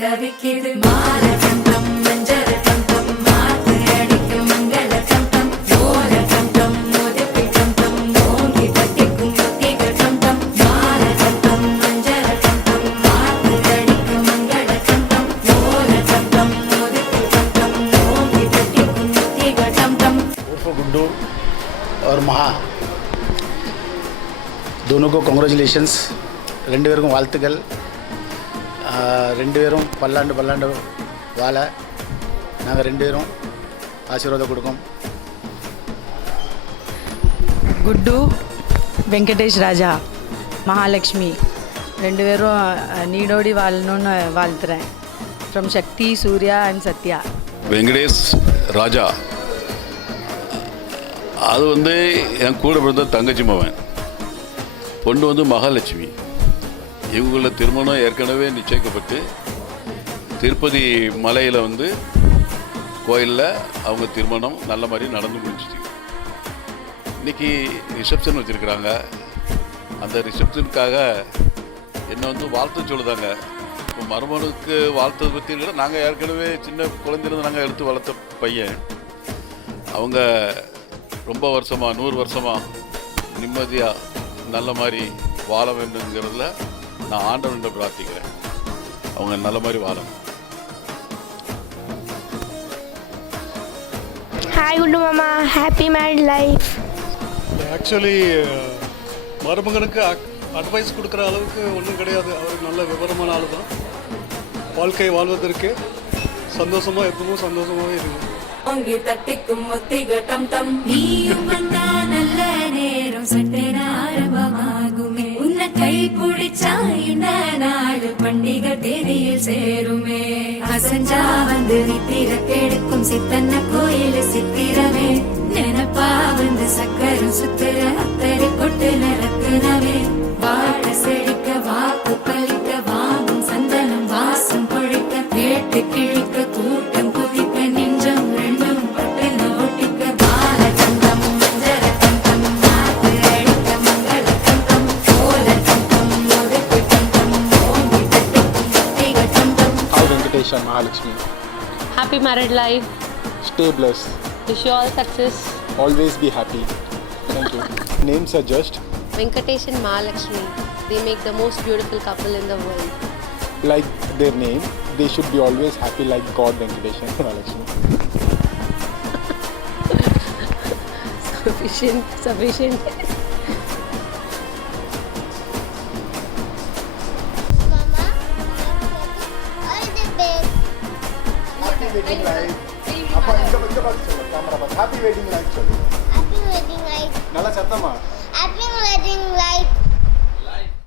தவிக்கிது மால கண்டம் மஞ்சள் கண்டம் மாத்து அடிக்கும் மங்கள கண்டம் ஓல கண்டம் மோதிப்பி கண்டம் ஓங்கி பட்டிக்கும் ஒத்திக கண்டம் மால கண்டம் மஞ்சள் கண்டம் மாத்து அடிக்கும் மங்கள கண்டம் ஓல கண்டம் மோதிப்பி கண்டம் ஓங்கி பட்டிக்கும் ஒத்திக கண்டம்। उर्फ गुड्डू और महा दोनों को कांग्रेचुलेशंस ரெண்டு பேருக்கும் வாழ்த்துக்கள்। ரெண்டு பேரும் பல்லாண்டு பல்லாண்டு வாழ நாங்கள் ரெண்டு பேரும் ஆசீர்வாதம் கொடுக்கோம்। குட்டு வெங்கடேஷ் ராஜா மகாலட்சுமி ரெண்டு பேரும் நீடோடி வாழணும்னு வாழ்த்துறேன்। From Shakti Surya and Sathya. வெங்கடேஷ் ராஜா அது வந்து என் கூட பிறந்த தங்கச்சி மகன், பொண்ணு வந்து மகாலட்சுமி। இவங்கள திருமணம் ஏற்கனவே நிச்சயிக்கப்பட்டு திருப்பதி மலையில் வந்து கோயிலில் அவங்க திருமணம் நல்ல மாதிரி நடந்து முடிஞ்சிச்சு। இன்றைக்கி ரிசப்ஷன் வச்சுருக்குறாங்க। அந்த ரிசப்ஷனுக்காக என்னை வந்து வாழ்த்து சொல்லுதாங்க। இப்போ மருமனுக்கு வாழ்த்ததை பற்றி இல்லை, நாங்கள் ஏற்கனவே சின்ன குழந்தையிலேருந்து நாங்கள் எடுத்து வளர்த்த பையன்। அவங்க ரொம்ப வருஷமாக 100 வருஷமாக நிம்மதியாக நல்ல மாதிரி வாழ வேண்டுங்கிறதுல நான் ஆண்டவன்கிட்ட பிரார்த்திக்கிறேன், அவங்க நல்ல மாதிரி வாழணும்। ஹாய் குண்டு மாமா, ஹாப்பி மேரிட் லைஃப்। ஆக்சுவலி மருமகனுக்கு அட்வைஸ் கொடுக்குற அளவுக்கு ஒன்றும் கிடையாது, அவர் நல்ல விவரமான ஆள் தான்। வாழ்க்கை வாழ்வதற்கு சந்தோஷமாக எப்பவும் சந்தோஷமாகவே இருக்கு। ஓங்கி தட்டிக்கும் ஒத்திக டம் டம் நீயும் வந்தா நல்ல நேரம் சட்டென ஆரம்பமாகுமே, உன்னை கை பிடிச்சா இந்த நாடு பண்டிகை தேதியில் சேருமே, அசஞ்சா வந்து நித்திர கெடுக்கும் சித்தன்ன கோயில் சித்திரமே, நினப்பா வந்து சக்கரம் சுத்துற அத்தரை கொட்டு நிறக்குனவே, வாழ செழிக்க வாக்கு பலிக்க வாங்கும் சந்தனம் வாசம் பொழிக்க கேட்டு கிழிக்க கூட்டம் குதிக்க நெஞ்சம் ரெண்டும் பட்டுன ஒட்டிக்க பால கண்டம் மஞ்சள் கண்டம் மாத்து அடிக்க மங்கள கண்டம் ஓல கண்டம் ஒதுக்கு கண்டம் ஓங்கி தட்டிக்கும் ஒத்திக கண்டம்। Hi Venkatesh and Mahalakshmi. Happy married life. Stay blessed. Wish you all success. Always be happy. Thank you. Names are just Venkatesh and Mahalakshmi. They make the most beautiful couple in the world. like their name. They should be always happy like God Venkatesh and Mahalakshmi. Sufficient. Mama, all the best. Happy wedding life. அப்பா இங்க வந்து பாத்து சொல்லுங்க camera பாத்து. Happy wedding life சொல்லு. Happy wedding life. நல்லா சத்தமா